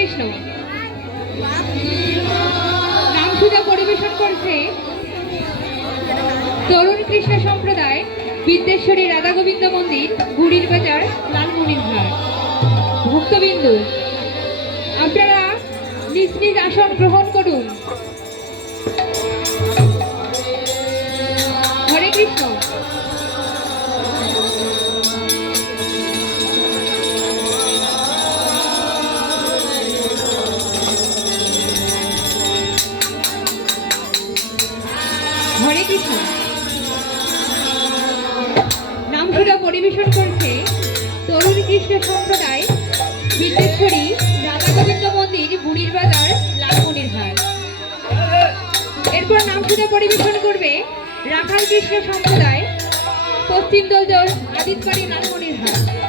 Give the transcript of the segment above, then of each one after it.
কৃষ্ণ। নাম সুজা পরিবেশন করছে তরুণ কৃষ্ণ সম্প্রদায় বিদ্যেশ্বরী রাধা গোবিন্দ মন্দির, গুড়ির বাজার, লালমনির ঘাট। ভক্তবিন্দু, আপনারা নিজ নিজ আসন গ্রহণ করুন। নামসুরা পরিবেশন করছে তরুণ কৃষ্ণ সম্প্রদায়, বিদ্যেশ্বরী, রাধা গোবিন্দ মন্দির, বুড়ির বাজার, লালমনির হাট। এরপর নামসুরা পরিবেশন করবে রাখাল কৃষ্ণ সম্প্রদায়, পশ্চিম দলদল আদিতবাড়ি, লালমনির হাট।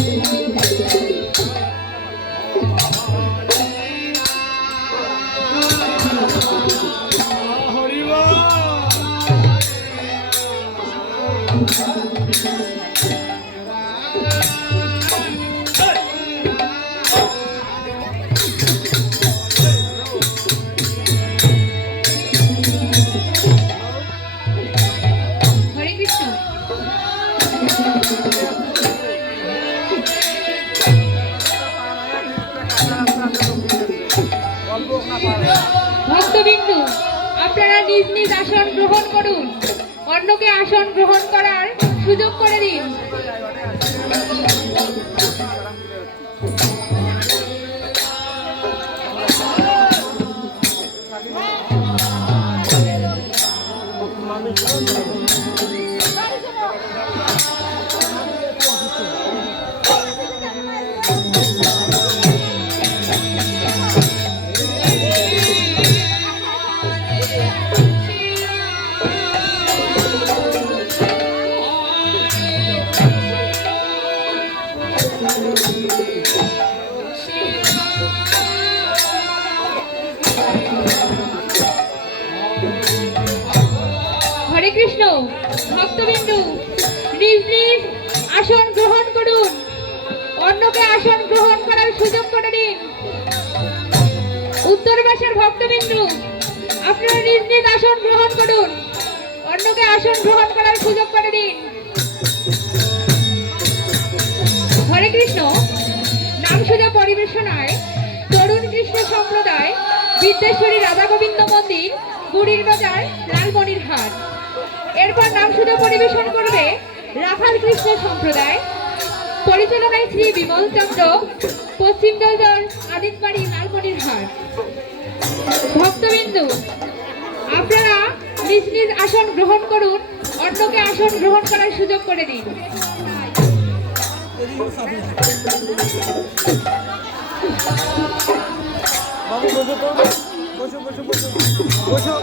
হরে ভক্তবিন্দু আপনারা নিজ নিজ আসন গ্রহণ করুন। অন্যকে আসন গ্রহণ করার সুযোগ করে দিন। নিজ নিজ আসন গ্রহণ করুন। অন্যকে আসন গ্রহণ করার সুযোগ করে দিন। হরে কৃষ্ণ। নাম সুজা পরিবেশনায় তরুণ কৃষ্ণ সম্প্রদায়, বিদ্যেশ্বরী রাধা গোবিন্দ মন্দির গুড়ির বাজার, লালমনির হাট। এরপর নাম সুজা পরিবেশন করবে রাখাল কৃষ্ণ সম্প্রদায়। পরিচালনায় শ্রী বিমল চন্দ্র, পশ্চিম দলদল, আদিতবাড়ি, লালমনির হাট। ভক্তবিন্দু আপনারা নিজ নিজ আসন গ্রহণ করুন, অন্যকে আসন গ্রহণ করার সুযোগ করে দিন। বসো বসো বসো বসো। বসো।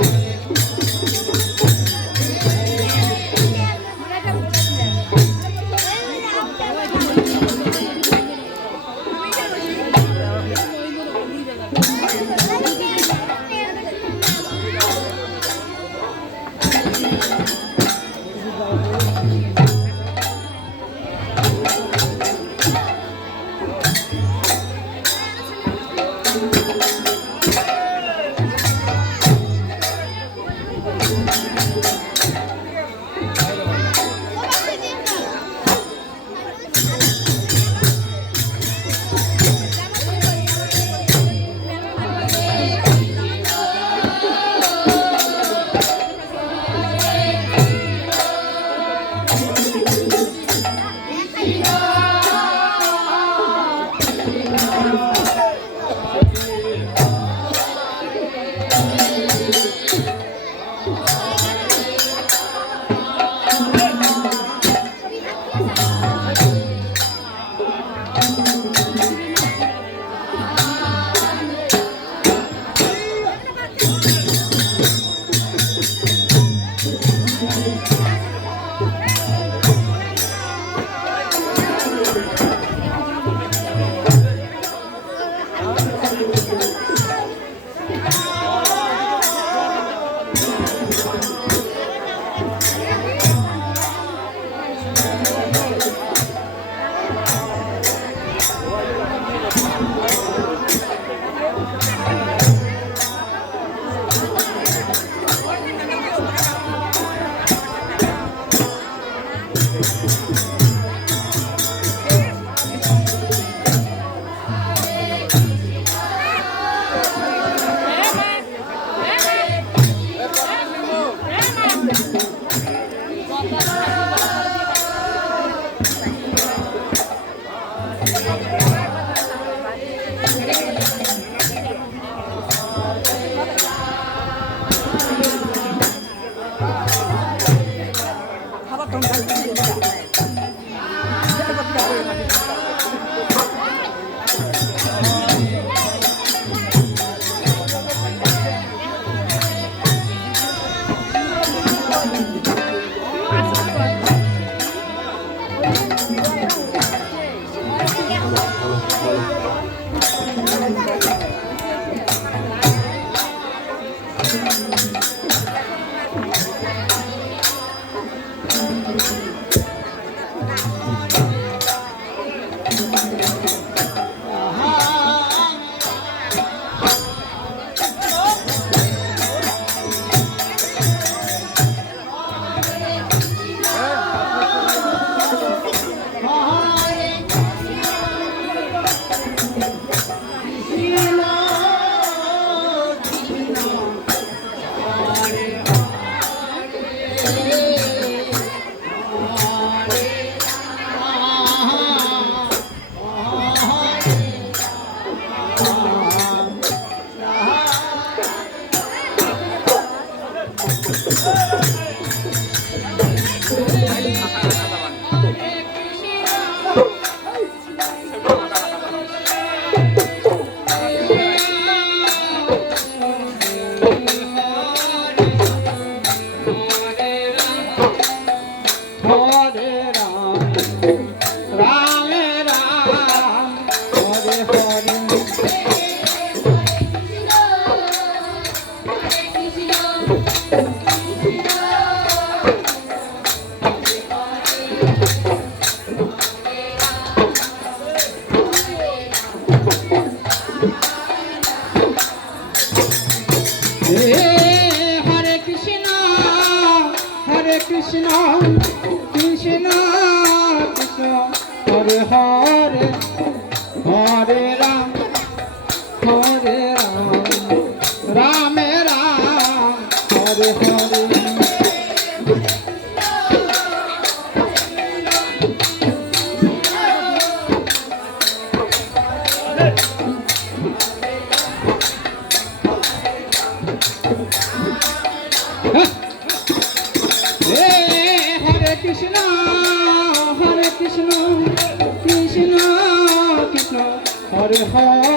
ঘরে হয়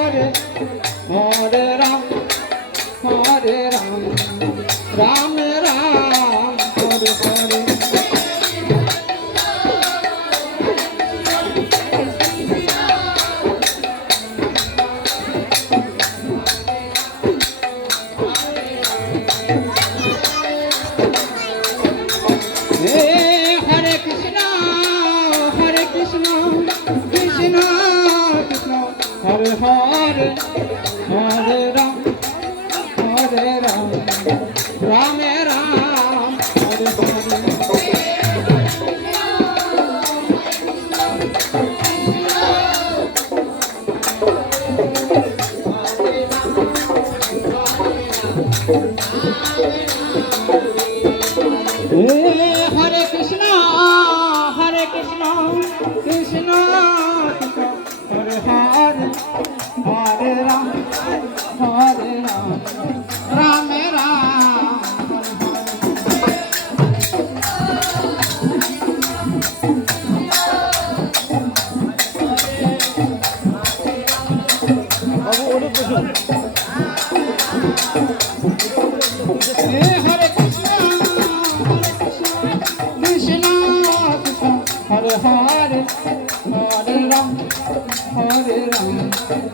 Uhul! হরে রাম হরে রাম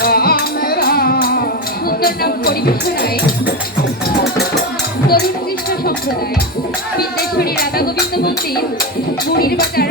রাম রাম সুন্দর নাম পরিবেশনায় তরুণ কৃষ্ণ সম্প্রদায়। বিদ্যেশ্বরী রাধা গোবিন্দ মন্দির বুড়ির বাজার।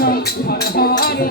কৃষ্ণ হরে